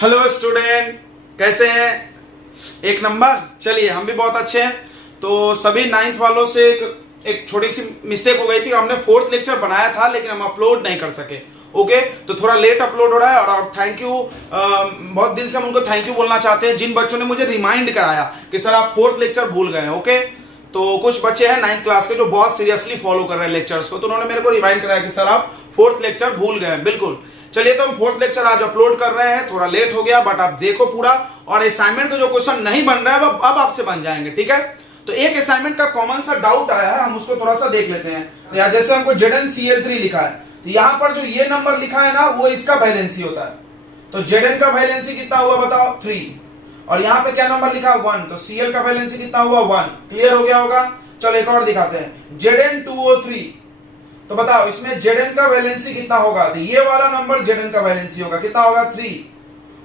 Hello student, कैसे हैं? एक नंबर। चलिए, हम भी बहुत अच्छे हैं। तो सभी नाइन्थ वालों से एक छोटी सी मिस्टेक हो गई थी। हमने फोर्थ लेक्चर बनाया था लेकिन हम अपलोड नहीं कर सके। ओके, तो थोड़ा लेट अपलोड हो रहा है और थैंक यू, बहुत दिल से हम उनको थैंक यू बोलना चाहते हैं जिन बच्चों ने मुझे रिमाइंड कराया कि सर आप फोर्थ लेक्चर भूल गए हैं। ओके, तो कुछ बच्चे हैं नाइन्थ क्लास के जो बहुत सीरियसली फॉलो कर रहे हैं लेक्चर्स को, तो उन्होंने मेरे को रिमाइंड कराया कि सर आप फोर्थ लेक्चर भूल गए हैं। बिल्कुल। चलिए, तो हम फोर्थ लेक्चर आज अपलोड कर रहे हैं। थोड़ा लेट हो गया बट आप देखो पूरा, और असाइनमेंट का जो क्वेश्चन नहीं बन रहा है अब आपसे बन जाएंगे। ठीक है, तो एक असाइनमेंट का कॉमन सा डाउट आया है, हम उसको थोड़ा सा देख लेते हैं। तो यार जैसे हमको ZnCl3 लिखा है, तो यहां पर जो ये नंबर लिखा है ना वो इसका वैलेंसी होता है। तो Zn का वैलेंसी कितना हुआ बताओ? 3। और यहाँ पे क्या नंबर लिखा? 1। तो Cl का वैलेंसी कितना हुआ? 1। क्लियर हो गया होगा। चलो एक और दिखाते हैं, Zn2O3। तो बताओ इसमें Zn का वैलेंसी कितना होगा? तो ये वाला नंबर Zn का वैलेंसी होगा, कितना होगा? 3।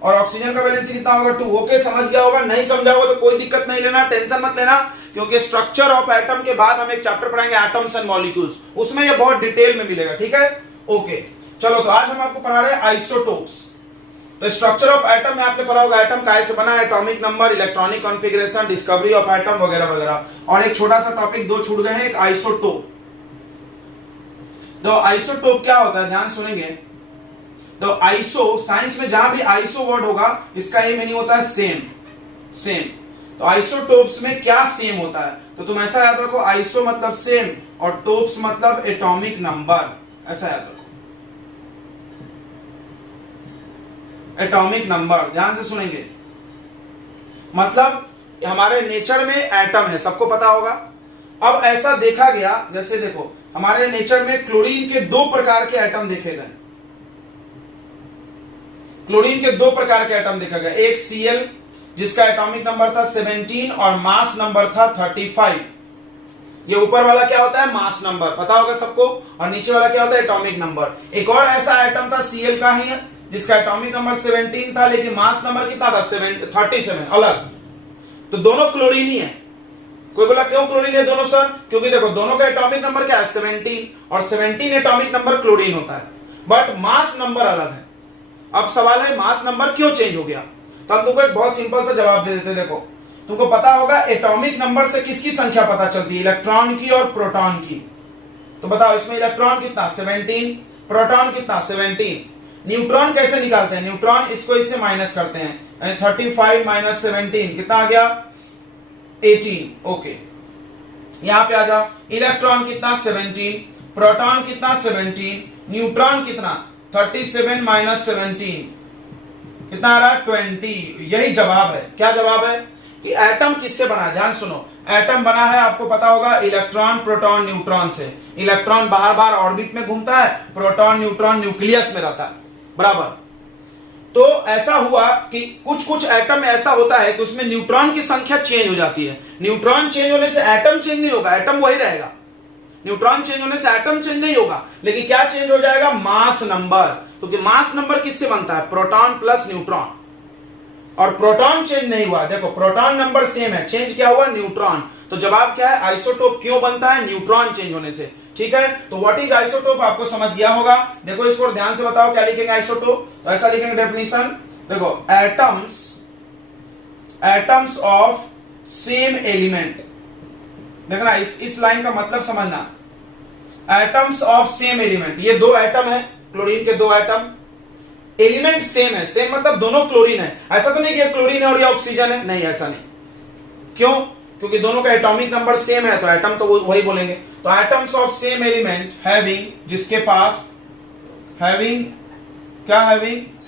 और ऑक्सीजन का वैलेंसी कितना होगा? 2। ओके, समझ गया होगा। नहीं समझा होगा तो कोई दिक्कत नहीं लेना, टेंशन मत लेना, क्योंकि स्ट्रक्चर ऑफ एटम के बाद हम एक चैप्टर पढ़ाएंगे एटम्स एंड मॉलिक्यूल्स, उसमें ये बहुत डिटेल में मिलेगा। ठीक है, ओके। चलो, तो आज हम आपको पढ़ा रहे हैं आइसोटोप्स। तो स्ट्रक्चर ऑफ एटम में आपने पढ़ा होगा एटम कैसे बना है, atomic number, electronic configuration, discovery of atom वगैरह वगैरह। और एक छोटा सा टॉपिक दो छूट गए हैं, एक आइसोटोप। तो आइसोटोप क्या होता है, ध्यान सुनेंगे। तो आइसो, साइंस में जहां भी आइसो वर्ड होगा इसका ये मीनिंग होता है सेम। सेम। तो आइसोटोप्स में क्या सेम होता है? तो तुम ऐसा याद रखो, आइसो मतलब सेम और टोप्स मतलब एटॉमिक नंबर, ऐसा याद रखो। एटॉमिक नंबर, ध्यान से सुनेंगे। मतलब हमारे नेचर में एटम है, सबको पता होगा। अब ऐसा देखा गया, जैसे देखो हमारे नेचर में क्लोरीन के दो प्रकार के एटम देखे गए। क्लोरीन के दो प्रकार के एटम देखा गया, एक Cl जिसका एटॉमिक नंबर था 17 और मास नंबर था 35। ये ऊपर वाला क्या होता है? मास नंबर, पता होगा सबको। और नीचे वाला क्या होता है? Atomic number. एक और ऐसा एटम था Cl का ही जिसका एटॉमिक नंबर 17 था लेकिन मास नंबर कितना था? 37, अलग। तो दोनों क्लोरीन ही है। कोई बोला क्यों क्लोरीन है दोनों सर? क्योंकि देखो दोनों का एटॉमिक नंबर क्या है? 17, और 17 एटॉमिक नंबर क्लोरीन होता है, बट मास नंबर अलग है। अब सवाल है मास नंबर क्यों चेंज हो गया? तो हम तुमको एक बहुत सिंपल सा जवाब दे देते। देखो तुमको पता होगा एटॉमिक नंबर से किसकी संख्या पता चलती है? इलेक्ट्रॉन की और प्रोटॉन की। तो बताओ इसमें इलेक्ट्रॉन कितना? 17, प्रोटॉन कितना? 17। न्यूट्रॉन कैसे निकालते हैं? न्यूट्रॉन इसको इससे माइनस करते हैं, 35 माइनस 17 कितना आ गया? 18। ओके, यहां पे आ जाओ। इलेक्ट्रॉन कितना? 17। प्रोटॉन कितना? 17। न्यूट्रॉन कितना? 37 माइनस 17 कितना आ रहा है? 20। यही जवाब है। क्या जवाब है? कि एटम किससे बना है? ध्यान सुनो, एटम बना है आपको पता होगा इलेक्ट्रॉन, प्रोटॉन, न्यूट्रॉन से। इलेक्ट्रॉन बाहर बाहर ऑर्बिट में घूमता है, प्रोटॉन न्यूट्रॉन न्यूक्लियस में रहता है, बराबर। तो ऐसा हुआ कि कुछ कुछ एटम में ऐसा होता है कि उसमें न्यूट्रॉन की संख्या चेंज हो जाती है। न्यूट्रॉन चेंज होने से एटम चेंज नहीं होगा, एटम वही रहेगा। न्यूट्रॉन चेंज होने से एटम चेंज नहीं होगा, लेकिन क्या चेंज हो जाएगा? Mass number. क्योंकि मास नंबर किससे बनता है? Proton plus neutron. और प्रोटॉन चेंज नहीं हुआ, देखो प्रोटॉन नंबर सेम है, चेंज क्या हुआ? न्यूट्रॉन। तो जवाब क्या है? आइसोटोप क्यों बनता है? न्यूट्रॉन चेंज होने से। ठीक है, तो व्हाट इज आइसोटोप आपको समझ गया होगा। देखो इसको ध्यान से बताओ, क्या लिखेंगे आइसोटोप? तो ऐसा लिखेंगे डेफिनेशन, देखो एटम्स ऑफ सेम एलिमेंट। देखना इस लाइन का मतलब समझना, एटम्स ऑफ सेम एलिमेंट। ये दो एटम है, क्लोरीन के दो एटम, एलिमेंट सेम है। सेम मतलब दोनों क्लोरीन है। ऐसा तो नहीं कि क्लोरीन है और ये ऑक्सीजन है, नहीं ऐसा नहीं। क्यों? क्योंकि दोनों का एटॉमिक नंबर सेम है, तो एटम तो वही बोलेंगे। तो atoms of same element having, जिसके पास हैविंग क्या?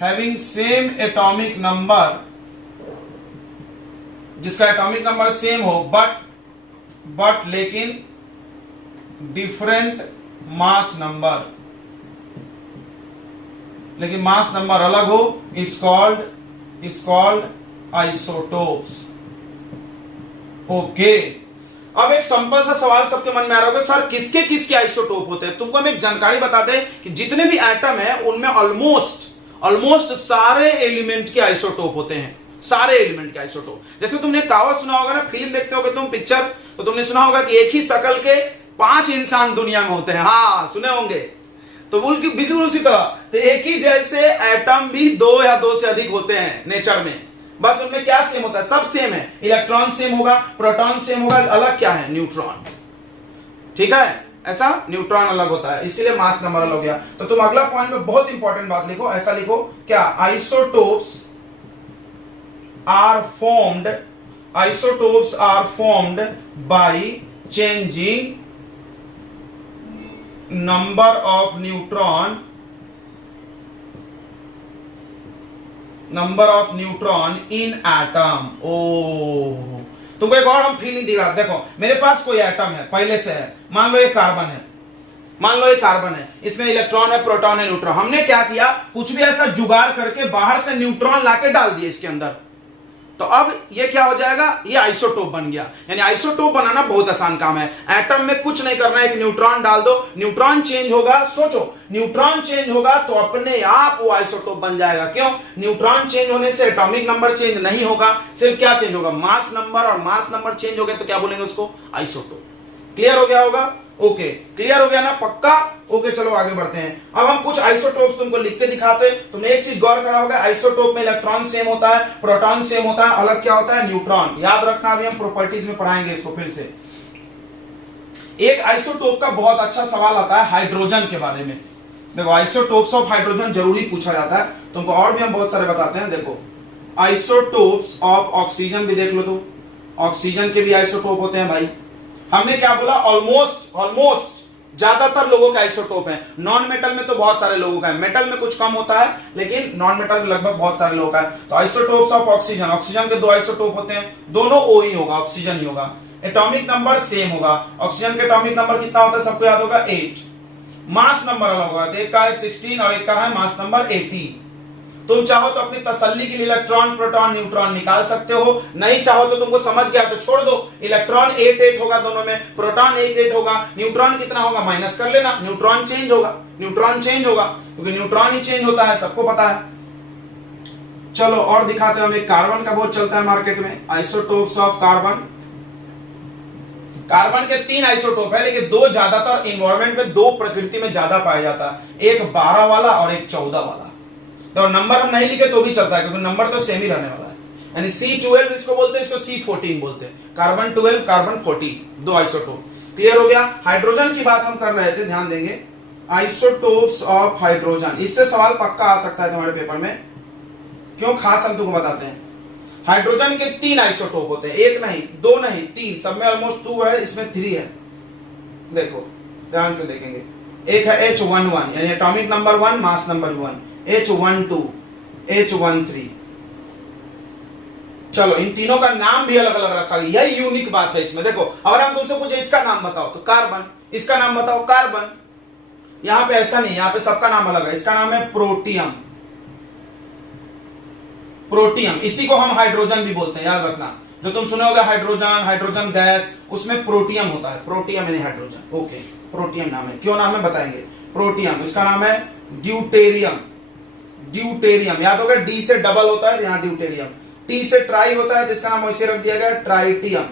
हैविंग सेम एटॉमिक नंबर, जिसका एटॉमिक नंबर सेम हो बट लेकिन डिफरेंट मास नंबर, लेकिन मास नंबर अलग हो, इज कॉल्ड आइसोटोप्स। ओके, अब एक सिंपल सा सवाल सबके मन में आ रहा होगा, सर किसके किसके आइसोटोप होते हैं? तुमको हम एक जानकारी बताते हैं कि जितने भी एटम है उनमें ऑलमोस्ट सारे एलिमेंट के आइसोटोप होते हैं, सारे एलिमेंट के आइसोटोप। जैसे तुमने कहावत सुना होगा ना, फिल्म देखते होगे तुम, पिक्चर, तो तुमने सुना होगा कि एक ही शक्ल के 5 इंसान दुनिया में होते हैं। हाँ सुने होंगे। तो बिल्कुल उसी तरह, तो एक ही जैसे एटम भी दो या दो से अधिक होते हैं नेचर में, बस उनमें क्या सेम होता है, सब सेम है, इलेक्ट्रॉन सेम होगा, प्रोटॉन सेम होगा, अलग क्या है, न्यूट्रॉन। ठीक है, ऐसा न्यूट्रॉन अलग होता है, इसीलिए मास नंबर अलग हो गया। तो तुम अगला पॉइंट में बहुत इंपॉर्टेंट बात लिखो, ऐसा लिखो क्या, isotopes are formed by changing number of neutron in atom. ओ तुमको एक और हम फीलिंग दिखा, देखो मेरे पास कोई एटम है पहले से है, मान लो ये कार्बन है, इसमें इलेक्ट्रॉन है, प्रोटॉन है, न्यूट्रॉन। हमने क्या किया, कुछ भी ऐसा जुगाड़ करके बाहर से न्यूट्रॉन लाके डाल दिए इसके अंदर, तो अब ये क्या हो जाएगा, ये आइसोटोप बन गया। यानी आइसोटोप बनाना बहुत आसान काम है, एटम में कुछ नहीं करना है, एक न्यूट्रॉन डाल दो, न्यूट्रॉन चेंज होगा, सोचो न्यूट्रॉन चेंज होगा तो अपने आप वो आइसोटोप बन जाएगा। क्यों, न्यूट्रॉन चेंज होने से एटॉमिक नंबर चेंज नहीं होगा, सिर्फ क्या चेंज होगा, मास नंबर, और मास नंबर चेंज हो गया तो क्या बोलेंगे उसको, आइसोटोप। क्लियर हो गया होगा, ओके क्लियर हो गया ना, पक्का, ओके चलो आगे बढ़ते हैं। अब हम कुछ आइसोटोप्स तुमको लिख के दिखाते हैं। तुमने एक चीज गौर करा होगा, आइसोटोप में इलेक्ट्रॉन सेम होता है, प्रोटॉन सेम होता है, अलग क्या होता है, न्यूट्रॉन। याद रखना, अभी हम प्रॉपर्टीज में पढ़ाएंगे इसको फिर से। एक आइसोटोप का बहुत अच्छा सवाल आता है हाइड्रोजन के बारे में। देखो आइसोटोप्स ऑफ हाइड्रोजन जरूर ही पूछा जाता है तुमको, और भी हम बहुत सारे बताते हैं। देखो आइसोटोप्स ऑफ ऑक्सीजन भी देख लो, तो ऑक्सीजन के भी आइसोटोप होते हैं भाई। हमने क्या बोला, ऑलमोस्ट ज्यादातर लोगों का आइसोटोप है। नॉन मेटल में तो बहुत सारे लोगों का है, मेटल में कुछ कम होता है, लेकिन नॉन मेटल में लगभग बहुत सारे लोगों का है। तो आइसोटोप्स ऑफ ऑक्सीजन, ऑक्सीजन के दो आइसोटोप होते हैं, दोनों O ही होगा, ऑक्सीजन ही होगा। एटॉमिक नंबर सेम होगा, ऑक्सीजन का एटॉमिक नंबर कितना होता है सबको याद होगा, 8। मास नंबर अलग होगा, एक का है 16 और एक का है मास नंबर 80। तुम चाहो तो अपनी तसल्ली के लिए इलेक्ट्रॉन, प्रोटॉन, न्यूट्रॉन निकाल सकते हो, नहीं चाहो तो तुमको समझ गया तो छोड़ दो। इलेक्ट्रॉन 8 होगा दोनों में, प्रोटॉन 8 होगा, न्यूट्रॉन कितना होगा माइनस कर लेना, न्यूट्रॉन चेंज होगा, क्योंकि न्यूट्रॉन ही चेंज होता है, सबको पता है। चलो और दिखाते हैं हमें, कार्बन का बहुत चलता है मार्केट में, आइसोटोप्स ऑफ कार्बन। कार्बन के 3 आइसोटोप है, लेकिन दो ज्यादातर इन्वायरमेंट में, दो प्रकृति में ज्यादा पाया जाता है, एक 12 वाला और एक 14 वाला। तो नंबर हम नहीं लिखे तो भी चलता है, क्योंकि नंबर तो सेम ही रहने वाला है। यानी C12 इसको बोलते हैं, इसको C14 बोलते हैं, कार्बन 12, कार्बन 14, दो आइसोटोप। क्लियर हो गया। हाइड्रोजन की बात हम कर रहे थे, ध्यान देंगे, आइसोटोप्स ऑफ हाइड्रोजन, इससे सवाल पक्का आ सकता है तुम्हारे पेपर में। क्यों खास हम तुमको बताते हैं। हाइड्रोजन के 3 आइसोटोप होते हैं, एक नहीं, दो नहीं, 3, सब में ऑलमोस्ट 2 है, इसमें 3 है। देखो ध्यान से देखेंगे, एक है H11 यानी atomic number 1, mass number 1, H12, H13। चलो इन तीनों का नाम भी अलग अलग रखा गया, यही यूनिक बात है इसमें। देखो अगर हम तुमसे पूछे इसका नाम बताओ तो कार्बन, इसका नाम बताओ कार्बन। यहां पे ऐसा नहीं, यहां पे सबका नाम अलग है। इसका नाम है प्रोटियम, इसी को हम हाइड्रोजन भी बोलते हैं, याद रखना। जो तुम सुने होगा हाइड्रोजन गैस, उसमें प्रोटियम होता है, प्रोटियम यानी हाइड्रोजन। ओके, प्रोटियम नाम है, क्यों नाम है बताएंगे। प्रोटियम, इसका नाम है ड्यूटेरियम, याद होगा, डी से डबल होता है, यहां ड्यूटेरियम। टी से ट्राई होता है तो इसका नाम वैसे रख दिया गया, ट्राइटियम।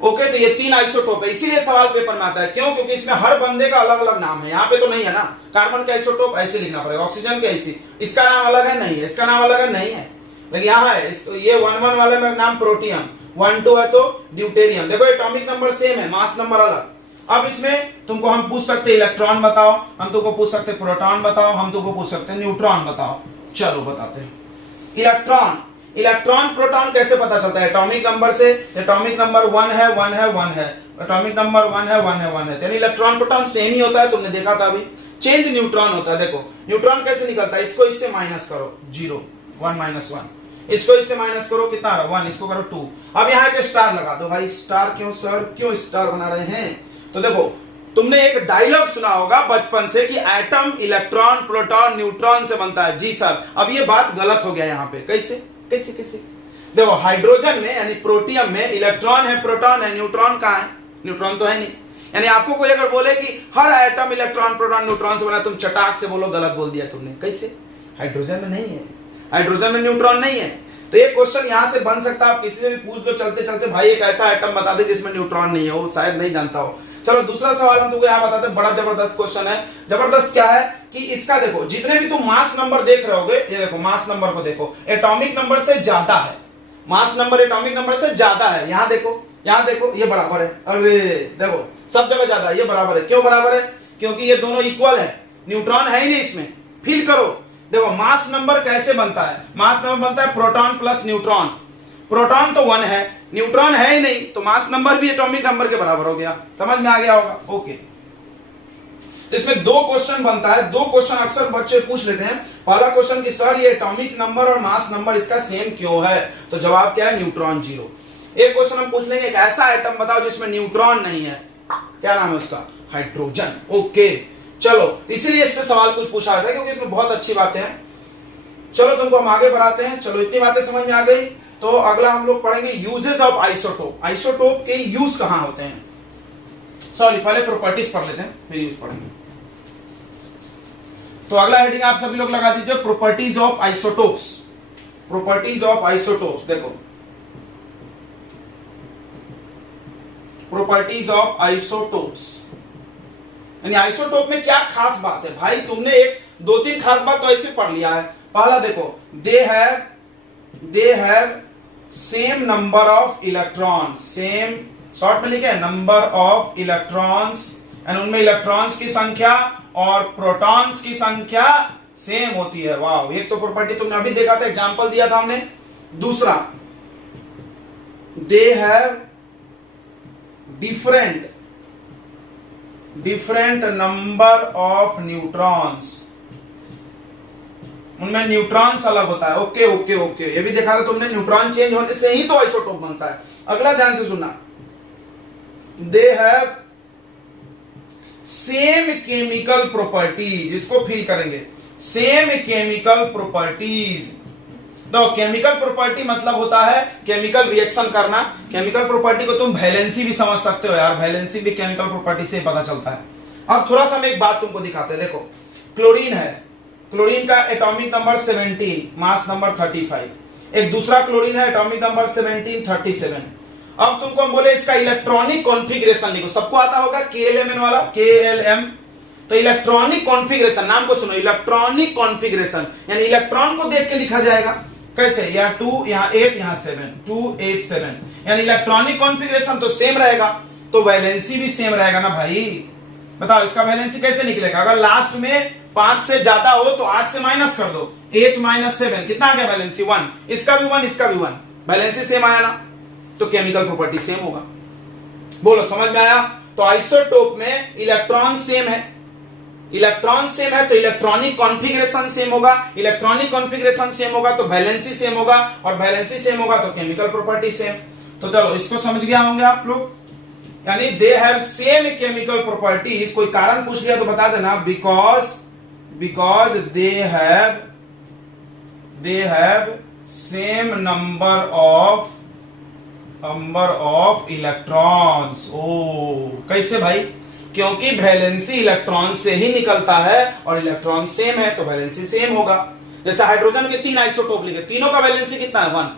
ओके, तो ये 3 आइसोटोप है, इसीलिए सवाल पेपर में आता है। क्यों, क्योंकि इसमें हर बंदे का अलग अलग नाम है, यहाँ पे तो नहीं है ना। कार्बन का आइसोटोप ऐसे लिखना पड़ेगा, ऑक्सीजन के ऐसे, इसका नाम अलग है, नहीं है, इसका नाम अलग है, नहीं है, लेकिन यहाँ है। ये 1 वाले में नाम प्रोटियम, 1-2 है तो ड्यूटेरियम। देखो एटॉमिक नंबर सेम है, मास नंबर अलग। अब इसमें तुमको हम पूछ सकते हैं इलेक्ट्रॉन बताओ, हम तुमको पूछ सकते हैं प्रोटॉन बताओ, हम तुमको पूछ सकते हैं न्यूट्रॉन बताओ। चलो बताते हैं। इलेक्ट्रॉन प्रोटॉन कैसे पता चलता है, एटॉमिक नंबर से। एटॉमिक नंबर 1 है, 1 है, 1 है, एटॉमिक नंबर 1 है, 1 है, 1 है, यानी इलेक्ट्रॉन प्रोटॉन सेम ही होता है, तुमने देखा था अभी। चेंज न्यूट्रॉन होता है। देखो न्यूट्रॉन कैसे निकलता है, इसको इससे माइनस करो, 0, 1 - 1, इसको इससे माइनस करो, कितना आ रहा, 1, इसको करो 2। अब यहाँ के स्टार लगा दो भाई। स्टार क्यों सर, क्यों स्टार बना रहे हैं? तो देखो तुमने एक डायलॉग सुना होगा बचपन से कि एटम इलेक्ट्रॉन, प्रोटॉन, न्यूट्रॉन से बनता है। जी सर, अब ये बात गलत हो गया यहाँ पे। कैसे कैसे कैसे? देखो हाइड्रोजन में यानी प्रोटियम में इलेक्ट्रॉन है, प्रोटॉन है, न्यूट्रॉन कहाँ है? न्यूट्रॉन तो है नहीं। यानी आपको कोई अगर बोले कि हर एटम इलेक्ट्रॉन, प्रोटॉन, न्यूट्रॉन से बना, तुम चटाक से बोलो गलत बोल दिया तुमने। कैसे? हाइड्रोजन में नहीं है, हाइड्रोजन में न्यूट्रॉन नहीं है। तो ये क्वेश्चन यहां से बन सकता है, आप किसी से भी पूछ दो चलते चलते, भाई एक ऐसा एटम बता दे जिसमें न्यूट्रॉन नहीं है, वो शायद नहीं जानता हो। चलो दूसरा सवाल हम तुमको यहाँ बताते हैं, बड़ा जबरदस्त क्वेश्चन है। जबरदस्त क्या है कि इसका देखो, जितने भी तुम मास नंबर देख रहे होगे, ये देखो मास नंबर को देखो, एटॉमिक नंबर से ज्यादा है, मास नंबर एटॉमिक नंबर से ज्यादा है। यहाँ देखो, यहाँ देखो, ये बराबर है, अरे देखो सब जगह ज्यादा है, ये बराबर है। क्यों बराबर है? क्योंकि ये दोनों इक्वल है, न्यूट्रॉन है ही नहीं इसमें। फील करो, देखो मास नंबर कैसे बनता है, मास नंबर बनता है प्रोटॉन प्लस न्यूट्रॉन। प्रोटॉन तो 1 है, न्यूट्रॉन है ही नहीं, तो मास नंबर भी एटॉमिक नंबर के बराबर हो गया। समझ में आ गया होगा? ओके, तो इसमें 2 क्वेश्चन बनता है। 2 क्वेश्चन अक्सर बच्चे पूछ लेते हैं। पहला क्वेश्चन कि सर ये एटॉमिक नंबर और मास नंबर इसका सेम क्यों है, तो जवाब क्या है? न्यूट्रॉन 0। एक क्वेश्चन हम पूछ लेंगे, एक ऐसा एटम बताओ जिसमें न्यूट्रॉन नहीं है, क्या नाम है उसका? हाइड्रोजन। ओके, चलो इसलिए इससे सवाल कुछ पूछा जाता है क्योंकि इसमें बहुत अच्छी बातें हैं। चलो तुमको हम आगे बढ़ाते हैं। चलो इतनी बातें समझ में आ गई, तो अगला हम लोग पढ़ेंगे यूजेस ऑफ आइसोटोप। आइसोटोप के यूज कहां होते हैं? सॉरी, पहले प्रॉपर्टीज पढ़ लेते हैं, फिर यूज पढ़ेंगे। तो अगला हेडिंग आप सभी लोग लगा दीजिए, properties of isotopes. Properties of isotopes, देखो प्रॉपर्टीज ऑफ आइसोटोप्स, यानी आइसोटोप में क्या खास बात है भाई? तुमने एक 2-3 खास बात तो ऐसे पढ़ लिया है। पहला देखो, दे have same number of electron, same short में लिखे नंबर ऑफ इलेक्ट्रॉन्स, एंड उनमें इलेक्ट्रॉन्स की संख्या और प्रोटॉन्स की संख्या सेम होती है। वाह, एक तो प्रॉपर्टी तुमने अभी देखा था, एग्जांपल दिया था हमने। दूसरा, they have different number of neutrons, उनमें न्यूट्रॉन्स अलग होता है। ओके ओके ओके, ये भी देखा था तुमने, न्यूट्रॉन चेंज होने से ही तो आइसोटोप बनता है। अगला ध्यान से सुनना, दे हैव सेम केमिकल प्रॉपर्टीज, इसको फील करेंगे, सेम केमिकल प्रॉपर्टीज। तो केमिकल प्रॉपर्टी मतलब होता है केमिकल रिएक्शन करना। केमिकल प्रॉपर्टी को तुम वैलेंसी भी समझ सकते हो यार, वैलेंसी भी केमिकल प्रॉपर्टी से पता चलता है। अब थोड़ा सा हम एक बात तुमको दिखाते हैं, देखो क्लोरीन है, क्लोरीन का एटॉमिक नंबर 17, मास नंबर 35। एक दूसरा क्लोरीन है, एटॉमिक नंबर 17, 37। अब तुमको हम बोले इसका इलेक्ट्रॉनिक कॉन्फ़िगरेशन लिखो, सबको आता होगा KLMN वाला, KLM। तो इलेक्ट्रॉनिक कॉन्फ़िगरेशन, नाम को सुनो, इलेक्ट्रॉनिक कॉन्फ़िगरेशन, यानी इलेक्ट्रॉन को देख के लिखा जाएगा। कैसे? यहाँ 2, यहाँ 8, यहाँ 7, 2, 8, 7, यानी इलेक्ट्रॉनिक कॉन्फ़िगरेशन तो सेम रहेगा, तो वैलेंसी भी सेम रहेगा ना भाई। बताओ इसका वैलेंसी कैसे निकलेगा? अगर लास्ट में 5 से ज्यादा हो तो 8 से माइनस कर दो, 8 - 7 कितना आ गया? वैलेंसी 1। इसका भी 1, इसका भी 1, वैलेंसी सेम आया ना, तो केमिकल प्रॉपर्टी सेम होगा। बोलो समझ में आया? तो आइसोटोप में इलेक्ट्रॉन सेम है, इलेक्ट्रॉन सेम है तो इलेक्ट्रॉनिक कॉन्फ़िगरेशन सेम होगा, इलेक्ट्रॉनिक कॉन्फ़िगरेशन सेम होगा तो वैलेंसी सेम होगा, और वैलेंसी सेम होगा तो केमिकल प्रॉपर्टी सेम। तो चलो इसको समझ गया होंगे आप लोग, यानी they have same chemical properties. कोई कारण पूछ लिया तो बता देना, because they have same number of electrons. ओ कैसे भाई? क्योंकि वैलेंसी इलेक्ट्रॉन से ही निकलता है और इलेक्ट्रॉन सेम है तो वैलेंसी सेम होगा। जैसे हाइड्रोजन के 3 आइसोटोप लिखे, तीनों का वैलेंसी कितना है? 1।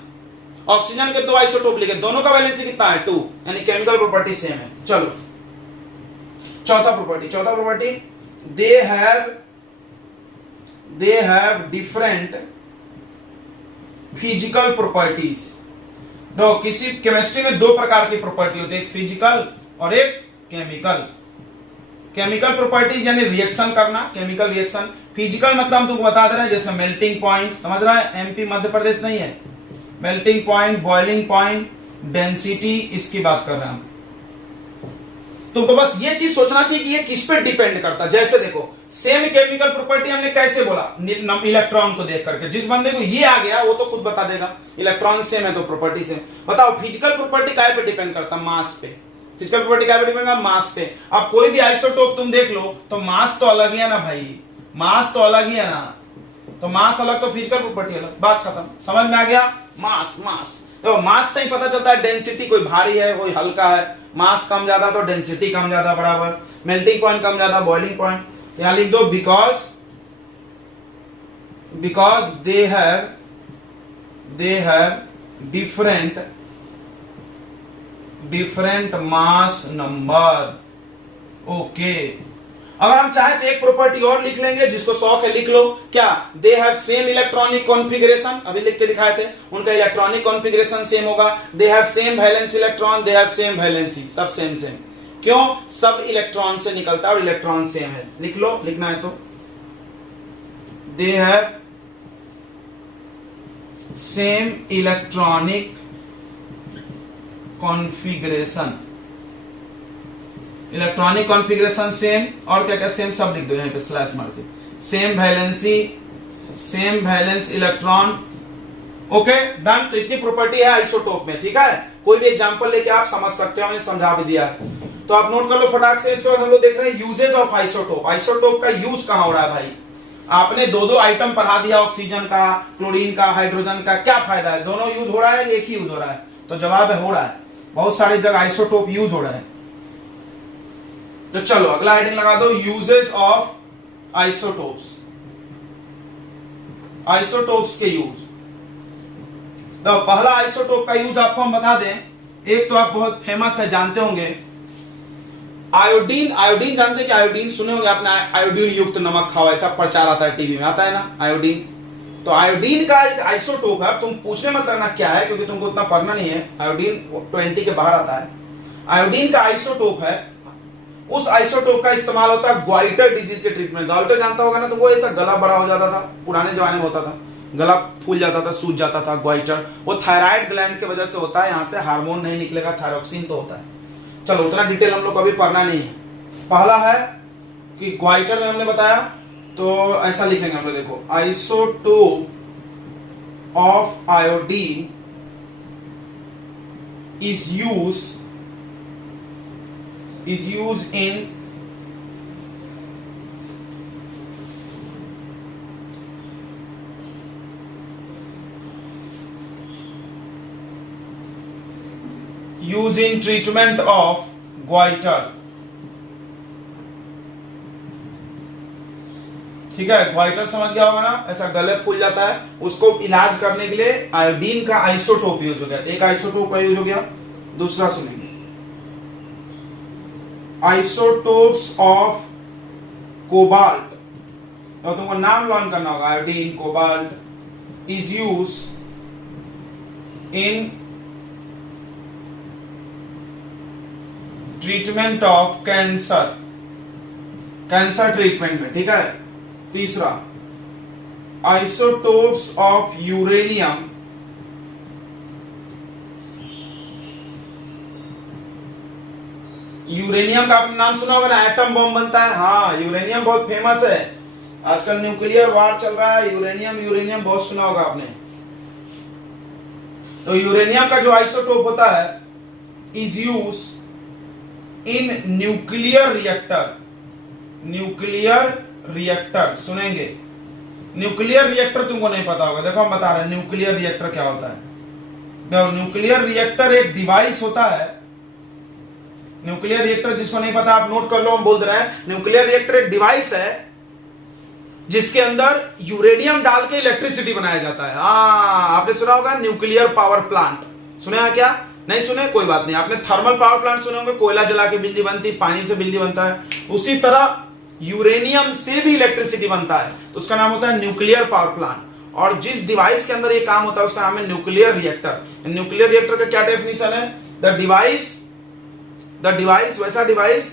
ऑक्सीजन के 2 आइसोटोप लिखे, दोनों का वैलेंसी कितना है? 2, यानी केमिकल प्रॉपर्टी सेम है। चलो चौथा property, they have different physical properties. तो किसी केमिस्ट्री में 2 प्रकार की प्रॉपर्टी होती है, एक फिजिकल और एक केमिकल। केमिकल प्रॉपर्टीज यानी रिएक्शन करना, केमिकल रिएक्शन। फिजिकल मतलब हम तुमको बता दे रहे हैं, जैसे मेल्टिंग पॉइंट, समझ रहा है? MP मध्य प्रदेश नहीं है। Melting point, boiling point, density, इसकी बात कर रहे हैं हम। तुमको बस ये चीज सोचना चाहिए कि ये किस पे डिपेंड करता है। जैसे देखो सेम केमिकल प्रॉपर्टी हमने कैसे बोला? इलेक्ट्रॉन को देख करके। जिस बंदे को ये आ गया वो तो खुद बता देगा इलेक्ट्रॉन सेम है तो प्रॉपर्टी सेम। बताओ फिजिकल प्रॉपर्टी काय पे डिपेंड करता है? मास पे। फिजिकल प्रॉपर्टी क्या पे डिपेंड करता है? मास पे। अब कोई भी आइसोटोप तुम देख लो तो मास तो अलग ही है ना भाई, मास तो अलग ही है ना, तो मास अलग तो फिजिकल प्रॉपर्टी अलग, बात खत्म। समझ में आ गया? मास तो मास से ही पता चलता है डेंसिटी, कोई भारी है कोई हल्का है। मास कम ज्यादा तो डेंसिटी कम ज्यादा बराबर, मेल्टिंग पॉइंट कम ज्यादा, बॉइलिंग पॉइंट। यहां लिख दो because they have different mass number, okay, अगर हम चाहें तो एक प्रॉपर्टी और लिख लेंगे, जिसको शौक है लिख लो। क्या? दे हैव सेम इलेक्ट्रॉनिक कॉन्फ़िगरेशन, अभी लिख के दिखाए थे, उनका इलेक्ट्रॉनिक कॉन्फ़िगरेशन सेम होगा। दे have same valence electron, they have same valency, सब सेम सेम। क्यों? सब इलेक्ट्रॉन से निकलता है और इलेक्ट्रॉन सेम है। लिख लो, लिखना है तो दे have same electronic configuration, electronic configuration same, और क्या क्या सेम सब लिख दो यहां पे स्लैश मार के। Same valency, same valence electron. Okay done. तो इतनी प्रॉपर्टी है आइसोटोप में, ठीक है। कोई भी एग्जांपल लेके आप समझ सकते हो, मैंने समझा भी दिया। तो आप नोट कर लो फटाक से। इसके बाद हम लोग देख रहे हैं यूजेस ऑफ आइसोटोप। आइसोटोप का यूज कहां हो रहा है भाई? आपने दो दो आइटम पढ़ा दिया, ऑक्सीजन का, क्लोरीन का, हाइड्रोजन का। क्या फायदा है? दोनों यूज हो रहा है, एक ही यूज हो रहा है? तो जवाब है हो रहा है, बहुत सारी जगह आइसोटोप यूज हो रहा है। तो चलो अगला हेडिंग लगा दो, यूजेस ऑफ आइसोटोप्स। आइसोटोप्स के यूज। तो पहला आइसोटोप का यूज आपको हम बता दें, एक तो आप बहुत फेमस है, जानते होंगे, आयोडीन। आयोडीन जानते हैं कि आयोडीन सुने होंगे आपने, आयोडीन युक्त नमक खाओ, ऐसा प्रचार आता है टीवी में, आता है ना आयोडीन। तो आयोडीन का एक आइसोटोप है। तुम पूछने मत लगना क्या है, क्योंकि तुमको उतना पढ़ना नहीं है। आयोडीन 20 के बाहर आता है। आयोडीन का आइसोटोप है, उस आइसोटोप का इस्तेमाल होता है ग्वाइटर डिजीज के ट्रीटमेंट। ग्वाइटर जानता होगा ना, तो वो ऐसा गला बड़ा हो जाता था, पुराने जमाने में होता था, गला फूल जाता था, सूज जाता था। ग्वाइटर वो थायराइड ग्लैंड की वजह से होता है, यहां से हार्मोन नहीं निकलेगा, थायरोक्सिन तो होता है। चलो उतना डिटेल हम लोग कभी पढ़ना नहीं है। पहला है कि ग्वाइटर में हमने बताया, तो ऐसा लिखेंगे हम लोग, देखो, isotope of iodine is used in treatment of goiter। ठीक है, ग्वाइटर समझ गया होगा ना, ऐसा गले फूल जाता है, उसको इलाज करने के लिए आयोडीन का आइसोटोप यूज हो गया। एक आइसोटोप का यूज हो गया। दूसरा सुनेंगे, आइसोटोप्स ऑफ कोबाल्ट। तो तुमको नाम लर्न करना होगा, iodine, cobalt is use in treatment of cancer, cancer treatment में, ठीक है। तीसरा, आइसोटोप्स ऑफ यूरेनियम यूरेनियम का आपने नाम सुना होगा ना, एटम बम बनता है। हाँ, यूरेनियम बहुत फेमस है, आजकल न्यूक्लियर वार चल रहा है। यूरेनियम यूरेनियम बहुत सुना होगा आपने। तो यूरेनियम का जो आइसोटोप होता है is use in nuclear reactor. Nuclear reactor सुनेंगे। न्यूक्लियर रिएक्टर तुमको नहीं पता होगा, देखो हम बता रहे हैं न्यूक्लियर रिएक्टर क्या होता है। देखो, न्यूक्लियर रिएक्टर एक डिवाइस होता है। न्यूक्लियर रिएक्टर जिसको नहीं पता आप नोट कर लो, हम बोल रहे हैं न्यूक्लियर रिएक्टर एक डिवाइस है जिसके अंदर यूरेनियम डाल के इलेक्ट्रिसिटी बनाया जाता है। आपने सुना होगा न्यूक्लियर पावर प्लांट, सुने हैं क्या? नहीं सुने, कोई बात नहीं। आपने थर्मल पावर प्लांट सुने होंगे, कोयला जला के बिजली बनती, पानी से बिजली बनता है। उसी तरह यूरेनियम से भी इलेक्ट्रिसिटी बनता है, तो उसका नाम होता है न्यूक्लियर पावर प्लांट। और जिस डिवाइस के अंदर ये काम होता है उसका नाम है न्यूक्लियर रिएक्टर। न्यूक्लियर रिएक्टर का क्या डेफिनेशन है? द डिवाइस वैसा डिवाइस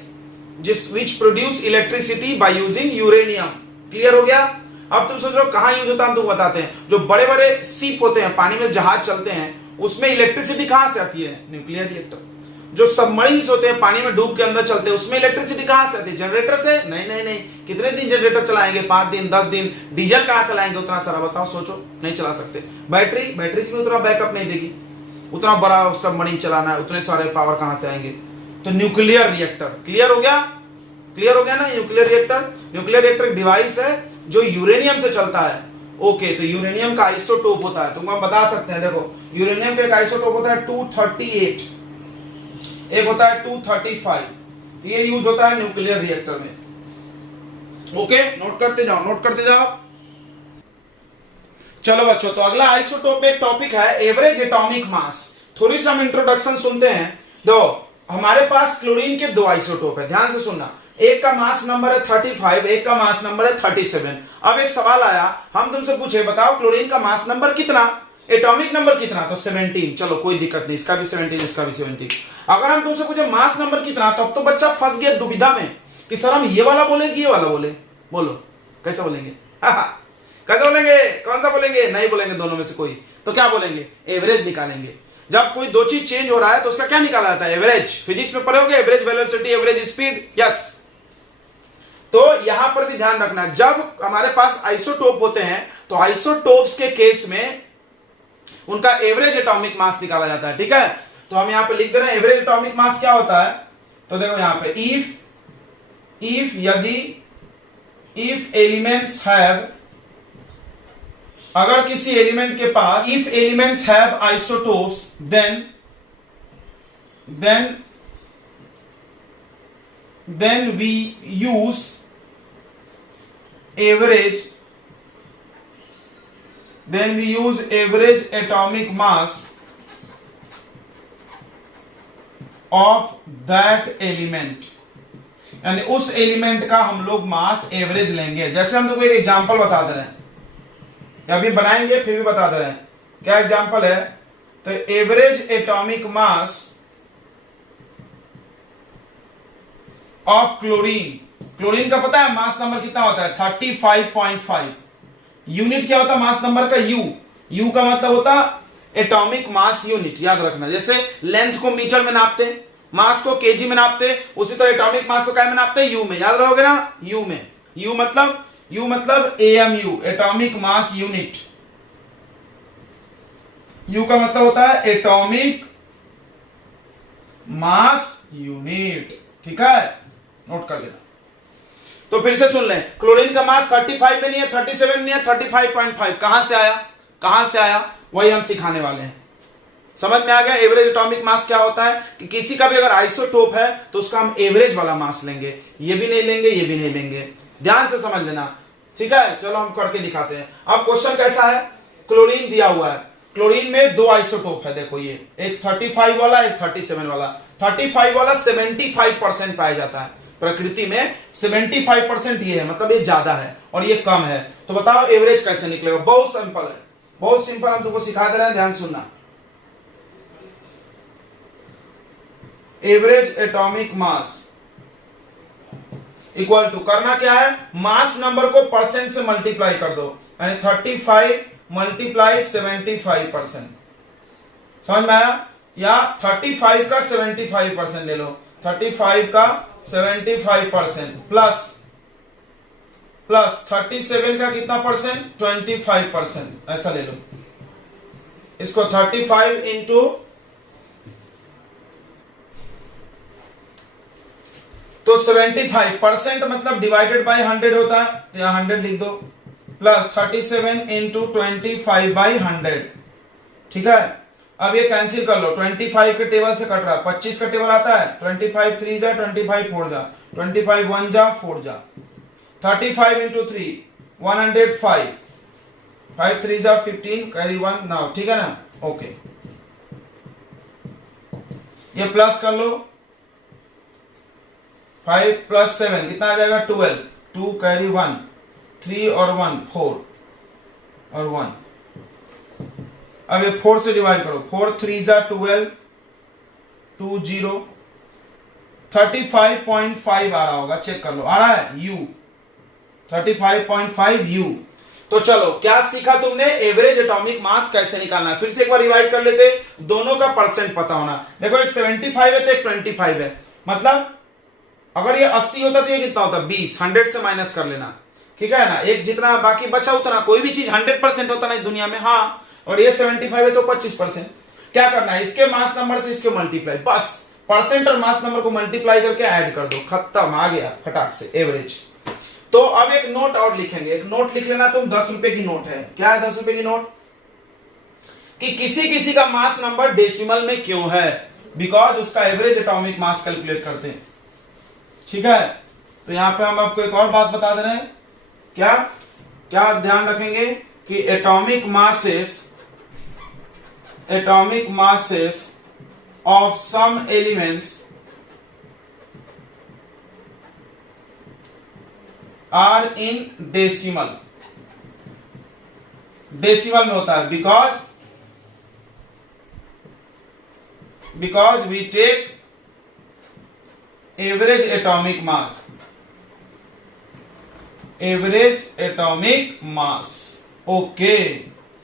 जिस which produce electricity by using uranium. Clear हो गया? अब तुम सोच रहे हो कहां यूज होता है, हम तुमको बताते हैं। जो बड़े बड़े शिप होते हैं, पानी में जहाज चलते हैं, उसमें इलेक्ट्रिसिटी कहां से आती है? Nuclear reactor. जो सबमरीन्स होते हैं, पानी में डूब के अंदर चलते हैं, उसमें इलेक्ट्रिसिटी कहां से आती है? जनरेटर से? नहीं नहीं नहीं। कितने दिन जनरेटर चलाएंगे? 5 दिन 10 दिन। डीजल कहां चलाएंगे उतना सारा? बताओ, सोचो, नहीं चला सकते। बैटरी से भी उतना बैकअप नहीं देगी। उतना बड़ा सबमरीन चलाना है, उतने सारे पावर कहां से आएंगे? तो न्यूक्लियर रिएक्टर। क्लियर हो गया? क्लियर हो गया ना? न्यूक्लियर रिएक्टर एक डिवाइस है जो यूरेनियम से चलता है। ओके, तो यूरेनियम का आइसोटोप होता है, तुमको हम बता सकते हैं। देखो, यूरेनियम का एक आइसोटोप होता है 238, एक होता है 235। तो ये यूज होता है न्यूक्लियर रिएक्टर में। ओके, नोट करते जाओ। चलो बच्चों, तो अगला आइसोटोप एक टॉपिक है एवरेज एटॉमिक मास। थोड़ी सा हम इंट्रोडक्शन सुनते हैं। दो, हमारे पास क्लोरीन के दो आइसोटोप है, ध्यान से सुनना। एक का मास नंबर है 35, एक का मास नंबर है 37। अब एक सवाल आया, हम तुमसे पूछे बताओ क्लोरीन का मास नंबर कितना, एटॉमिक नंबर कितना, तो 17। चलो कोई दिक्कत नहीं, इसका भी 17, इसका भी 17। अगर हम तुमसे पूछे मास नंबर कितना, तब तो बच्चा फंस गया दुविधा में कि सर हम ये वाला बोले कि ये वाला बोले। बोलो कैसे बोलेंगे? कैसे बोलेंगे? कौन सा बोलेंगे? नहीं बोलेंगे दोनों में से कोई। तो क्या बोलेंगे? एवरेज निकालेंगे। जब कोई दो चीज चेंज हो रहा है तो उसका क्या निकाला जाता है? एवरेज। फिजिक्स में पढ़े होगे, average velocity, average speed. Yes, तो यहां पर भी ध्यान रखना, जब हमारे पास आइसोटोप होते हैं तो आइसोटोप्स के केस में उनका एवरेज एटॉमिक मास निकाला जाता है। ठीक है, तो हम यहां पे लिख दे रहे हैं एवरेज एटॉमिक मास क्या होता है। तो देखो यहां पे इफ यदि इफ एलिमेंट्स हैव, अगर किसी एलिमेंट के पास, if elements have isotopes then we use average atomic mass of that element, यानी उस एलिमेंट का हम लोग मास एवरेज लेंगे। जैसे हम तुमको एक एग्जांपल बता दे रहे हैं, अभी बनाएंगे फिर भी बता दे रहे हैं। क्या एग्जांपल है? तो average atomic mass of chlorine का पता है मास नंबर कितना होता है? 35.5। यूनिट क्या होता है मास नंबर का? यू का मतलब होता एटॉमिक मास यूनिट, याद रखना। जैसे लेंथ को मीटर में नापते, मास को केजी में नापते, उसी तरह एटॉमिक मास को क्या में नापते? यू में। याद रहोगे ना, यू में। यू मतलब AMU, atomic mass unit. You का मतलब होता है एटॉमिक मास यूनिट। ठीक है, नोट कर लेना। तो फिर से सुन लें, क्लोरीन का मास 35 में नहीं है, 37 नहीं है, 35.5 कहां से आया? वही हम सिखाने वाले हैं। समझ में आ गया एवरेज एटॉमिक मास क्या होता है? कि किसी का भी अगर आइसोटोप है तो उसका हम एवरेज वाला मास लेंगे, ये भी नहीं लेंगे, ये भी नहीं लेंगे। ध्यान से समझ लेना। ठीक है, चलो हम करके दिखाते हैं। अब क्वेश्चन कैसा है? क्लोरीन दिया हुआ है, क्लोरीन में दो आइसोटोप है। देखो ये एक 35 वाला, एक 37 वाला। 35 वाला 75% पाया जाता है प्रकृति में, 75% ये है, मतलब ये ज्यादा है और ये कम है। तो बताओ एवरेज कैसे निकलेगा? बहुत सिंपल है, बहुत सिंपल, हम तुमको सिखा दे रहे हैं, ध्यान सुनना। Average atomic mass equal to, करना क्या है? मास नंबर को परसेंट से मल्टीप्लाई कर दो, यानी 35 मल्टीप्लाई 75%। समझ में आया? या 35 का 75% ले लो, 35 का 75% प्लस 37 का कितना परसेंट? 25%। ऐसा ले लो इसको। 35 इंटू, तो 75% मतलब डिवाइडेड बाय 100 होता है, तो यहां 100 लिख दो, प्लस 37 इंटू 25/100। ठीक है, अब ये कैंसिल कर लो, 25 के टेबल से कट रहा है, 25 का टेबल आता है, 25 3 जा, 25 4 जा, 25 1 जा 4 जा, 35 इंटू 3 105, 5 3 जा 15, कैरी 1 नाउ। ठीक है ना, ओके। ये प्लस कर लो, 5 प्लस 7 कितना आ जाएगा? 12, 2 कैरी 1, 3 और 1 4 और 1। अब ये 4 से डिवाइड करो, 4 3 जा 12, 2 0, 35.5 आ रहा होगा, चेक कर लो, आ रहा है यू, 35.5 यू। तो चलो क्या सीखा तुमने? एवरेज एटॉमिक मास कैसे निकालना है। फिर से एक बार रिवाइज कर लेते, दोनों का परसेंट पता होना। देखो एक 75 है तो एक 25 है, मतलब अगर ये 80 होता तो ये कितना होता? 20, 100 से माइनस कर लेना। ठीक है ना, एक जितना बाकी बचा उतना। कोई भी चीज 100% होता नहीं दुनिया में, हाँ, और ये 75 है तो 25%। क्या करना है? इसके मास नंबर से इसके मल्टीप्लाई, बस परसेंट और मास नंबर को मल्टीप्लाई करके ऐड कर दो, खत्म, आ गया फटाक से एवरेज। तो अब एक नोट और लिखेंगे, एक नोट लिख लेना तुम, 10 रुपए की नोट है। क्या है 10 रुपए की नोट? कि किसी किसी का मास नंबर डेसिमल में क्यों है? बिकॉज उसका एवरेज एटॉमिक मास कैलकुलेट करते हैं। ठीक है, तो यहां पे हम आपको एक और बात बता दे रहे हैं। क्या क्या ध्यान रखेंगे कि atomic masses of some elements are in decimal, decimal में होता है, because we take average atomic mass, average atomic mass. Okay,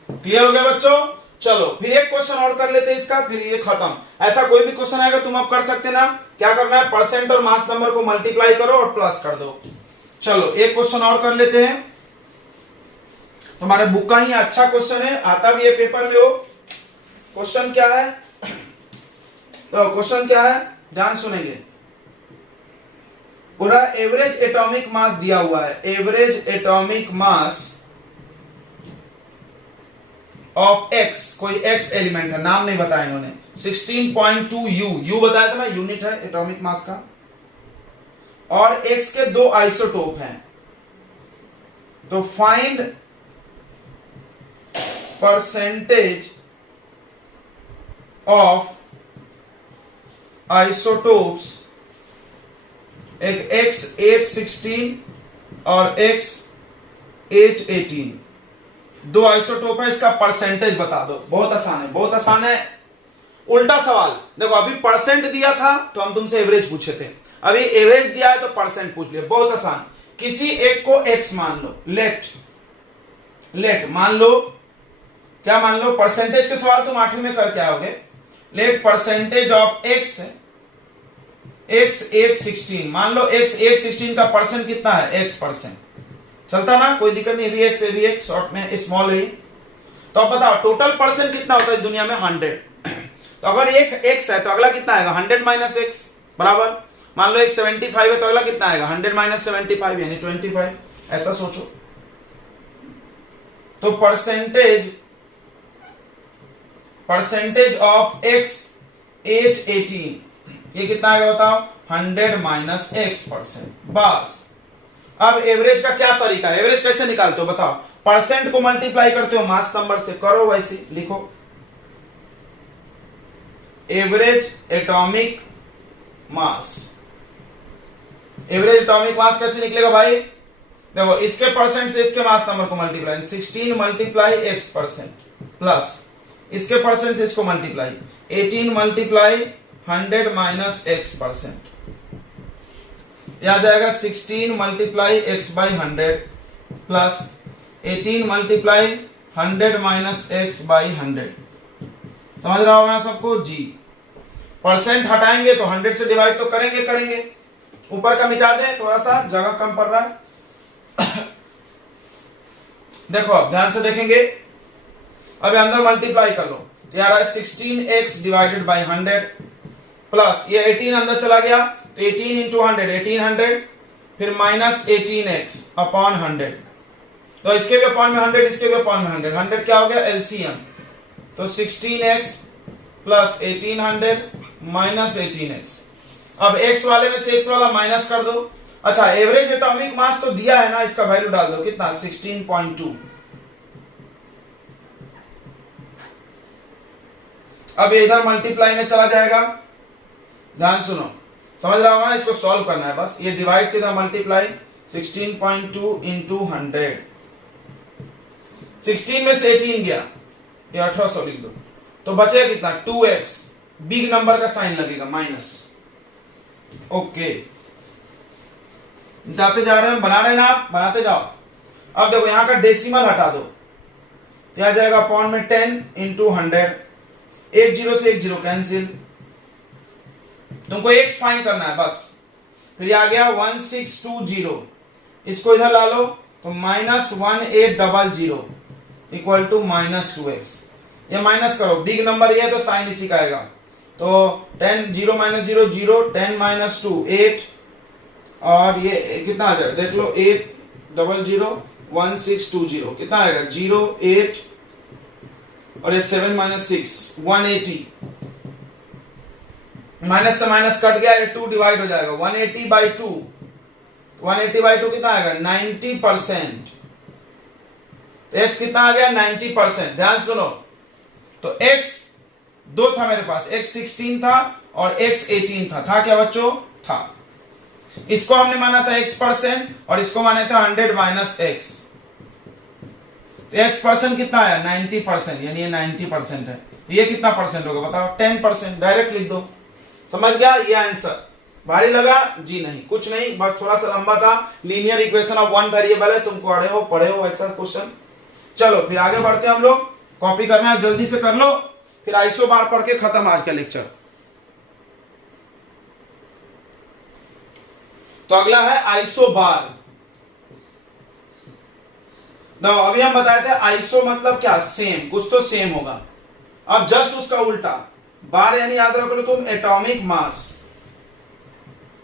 clear हो गया बच्चों। चलो फिर एक क्वेश्चन और कर लेते हैं इसका, फिर ये खत्म। ऐसा कोई भी क्वेश्चन आएगा तुम अब कर सकते ना, क्या करना है, परसेंट और मास नंबर को मल्टीप्लाई करो और प्लस कर दो। चलो एक क्वेश्चन और कर लेते हैं, तुम्हारे बुक का ही अच्छा क्वेश्चन है, आता भी है पेपर में वो। क्वेश्चन क्या है, तो क्वेश्चन क्या है, ध्यान सुनेंगे। पूरा एवरेज एटॉमिक मास दिया हुआ है, average atomic mass of x, कोई एक्स एलिमेंट है, नाम नहीं बताया इन्होंने, 16.2 यू बताया था ना, यूनिट है एटॉमिक मास का, और एक्स के दो आइसोटोप हैं। तो फाइंड परसेंटेज ऑफ आइसोटोप्स, एक एक्स 816 और एक्स 818, दो आइसोटोप है, इसका परसेंटेज बता दो। बहुत आसान है, बहुत आसान है। उल्टा सवाल देखो, अभी परसेंट दिया था तो हम तुमसे एवरेज पूछे थे, अभी एवरेज दिया है तो परसेंट पूछ लिया। बहुत आसान, किसी एक को एक्स मान लो, लेट मान लो, क्या मान लो, परसेंटेज के सवाल तुम 8वीं में करके आओगे। Let percentage of X, X 816, मान लो एक्स 816 का परसेंट कितना है, एक्स परसेंट, चलता ना, कोई दिक्कत नहीं, ए भी एक्स शॉर्ट में स्मॉल है। तो अब बताओ टोटल परसेंट कितना होता है दुनिया में, 100। तो अगर एक एक्स है तो अगला कितना आएगा, 100 माइनस एक्स बराबर, मान लो एक 75 है तो अगला कितना आएगा, 100 माइनस 75 यानी 25, ऐसा सोचो। तो परसेंटेज ऑफ एक्स 818, ये कितना आएगा बताओ, 100 माइनस एक्स परसेंट, बस। अब एवरेज का क्या तरीका है, एवरेज कैसे निकालते हो बताओ, परसेंट को मल्टीप्लाई करते हो मास नंबर से, करो वैसे, लिखो average atomic mass. Average atomic मास कैसे निकलेगा भाई, देखो इसके परसेंट से इसके मास नंबर को multiply, 16 multiply x percent, plus इसके परसेंट से इसको multiply, 18 multiply 100 minus x percent, यहां जाएगा 16 multiply x by 100 plus 18 multiply 100 minus x by 100। समझ रहा होगा सबको जी। परसेंट हटाएंगे तो 100 से डिवाइड तो करेंगे, ऊपर का मिटा दें, थोड़ा सा जगह कम पड़ रहा है। देखो अब ध्यान से देखेंगे, अब अंदर मल्टीप्लाई कर लो, तो यार 16x डिवाइडेड बाई 100 प्लस ये 18 अंदर चला गया तो 18 इंटू 100 1800, फिर माइनस 18x अपॉन 100, तो इसके भी अपॉन में 100, इसके भी अपॉन में 100, 100 क्या हो गया एलसीएम, तो 16x प्लस 1800 माइनस 18x। अब x वाले में से x वाला माइनस कर दो। अच्छा एवरेज एटॉमिक मास तो दिया है ना, इसका वैल्यू डाल दो, कितना 16.2। अब ये इधर मल्टीप्लाई में चला जाएगा, ध्यान सुनो, समझ रहा होगा ना, इसको सॉल्व करना है बस, ये डिवाइड से इधर मल्टीप्लाई, 16.2 इंटू 100, 16 में से 18 गया, ये 1800 लिख दो, तो बचेगा कितना 2x, बिग नंबर का साइन लगेगा माइनस। ओके जाते जा रहे हैं, बना रहे हैं ना आप, बनाते जाओ। अब देखो यहां का डेसिमल हटा दो, क्या जाएगा अपॉन में 10 इंटू 100, एक जीरो से एक जीरो कैंसिल, तुमको x फाइंड करना है बस। फिर आ गया 1620, इसको इधर ला लो तो minus 1800 equal to minus 2x। ये माइनस करो, बिग नंबर ये है तो साइन इसी का आएगा, तो 10 0 माइनस 0 0, 10 माइनस 2 8, और ये कितना आ जाएगा देख लो, 800 1620 कितना आएगा 0 8, और ये 7 माइनस 6 180, माइनस से माइनस कट गया, ये 2 डिवाइड हो जाएगा, 180 बाई 2, 180 बाई 2 कितना आएगा 90%। x कितना आ गया 90%। ध्यान सुनो, तो x दो था मेरे पास, x 16 था और x 18 था क्या बच्चों, था। इसको हमने माना था x% और इसको माने था 100 माइनस x। तो x% कितना है 90%, यानी ये 90% है। ये कितना परसेंट होगा बताओ 10%। डायरेक्ट लिख दो, समझ गया ये आंसर। भारी लगा जी? नहीं, कुछ नहीं, बस थोड़ा सा लंबा था। Linear equation of one variable है, तुमको पढ़े हो ऐसा क्वेश्चन। चलो फिर आगे बढ़ते हैं हम लोग। कॉपी करना है जल्दी से कर लो, फिर आइसो बार पढ़ के खत्म आज का लेक्चर। तो अगला है आइसो बार। अभी हम बताए थे आइसो मतलब क्या, सेम, कुछ तो सेम होगा। अब जस्ट उसका उल्टा, बार यानी याद रख लो तुम एटॉमिक मास,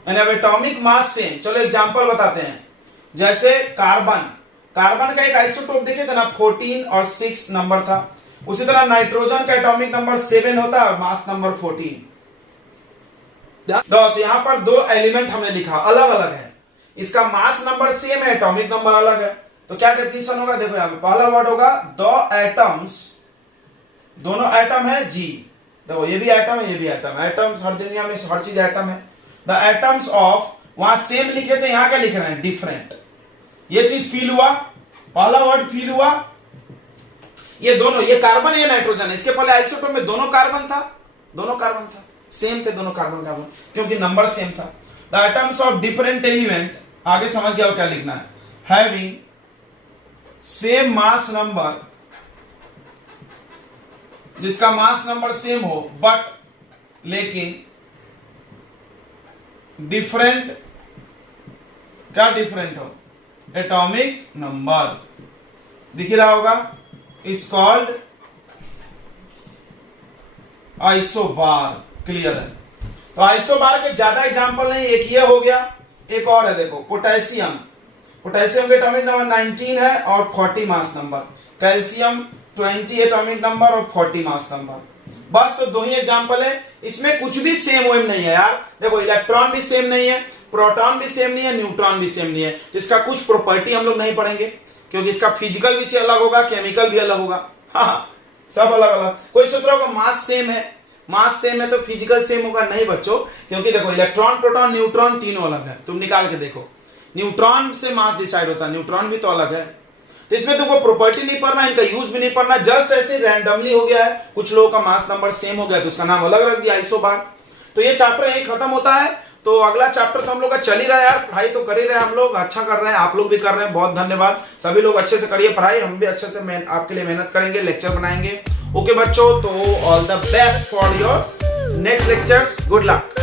यानी अब एटॉमिक मास सेम। चलो एग्जांपल बताते हैं, जैसे कार्बन का एक आइसोटोप देखे थे ना, 14 और 6 नंबर था। उसी तरह नाइट्रोजन का एटॉमिक नंबर 7 होता है और मास नंबर 14। तो यहां पर दो एलिमेंट हमने लिखा, अलग अलग है, इसका मास नंबर सेम है, एटॉमिक नंबर अलग है। तो क्या डेफिनेशन होगा, देखो यहां पे पहला वर्ड होगा द एटम्स, दोनों एटम है जी। देखो ये भी एटम है, ये भी एटम है। एटम्स हर दुनिया में हर चीज एटम है। द एटम्स ऑफ, वहां सेम लिखे थे, यहां क्या लिख रहे हैं डिफरेंट। ये चीज फील हुआ, पहला वर्ड फील हुआ। ये दोनों, ये कार्बन है नाइट्रोजन है, इसके पहले आइसोटोप में दोनों कार्बन था, सेम थे दोनों कार्बन, क्योंकि नंबर सेम था। The atoms of different element, आगे समझ गया क्या लिखना है, हैविंग सेम मास नंबर, जिसका मास नंबर सेम हो बट लेकिन डिफरेंट, क्या डिफरेंट हो, एटॉमिक नंबर। दिख रहा होगा, इज कॉल्ड आइसोबार। क्लियर है? तो आइसोबार के ज्यादा एग्जांपल नहीं, एक ये हो गया, एक और है देखो पोटेशियम के एटॉमिक नंबर 19 है और 40 mass number. Calcium 20 atomic number और 40 मास नंबर। बस तो दो ही एग्जांपल है, इसमें कुछ भी सेम वेम नहीं है यार। देखो इलेक्ट्रॉन भी सेम नहीं है, प्रोटॉन भी सेम नहीं है, न्यूट्रॉन भी सेम नहीं है। तो इसका कुछ प्रॉपर्टी हम लोग नहीं पढ़ेंगे, क्योंकि इसका फिजिकल भी अलग होगा, केमिकल भी अलग होगा। हाँ, सब अलग अलग। कोई सोच रहा होगा मास सेम है तो फिजिकल सेम होगा, नहीं बच्चों, क्योंकि देखो इलेक्ट्रॉन, प्रोटॉन, न्यूट्रॉन तीनों अलग है। तुम निकाल के देखो, न्यूट्रॉन से मास डिसाइड होता है, न्यूट्रॉन भी तो अलग है। तो इसमें तुमको प्रॉपर्टी नहीं पढ़ना, इनका यूज भी नहीं पढ़ना, जस्ट ऐसे रैंडमली हो गया है, कुछ लोगों का मास नंबर सेम हो गया तो उसका नाम अलग रख दिया आइसोबार। तो ये चैप्टर यही खत्म होता है। तो अगला चैप्टर तो हम लोग का चल ही रहा है यार, पढ़ाई तो कर ही रहे हैं हम लोग, अच्छा कर रहे हैं, आप लोग भी कर रहे हैं, बहुत धन्यवाद। सभी लोग अच्छे से करिए पढ़ाई, हम भी अच्छे से आपके लिए मेहनत करेंगे, लेक्चर बनाएंगे। ओके बच्चों, तो all the best for your next lectures, good luck.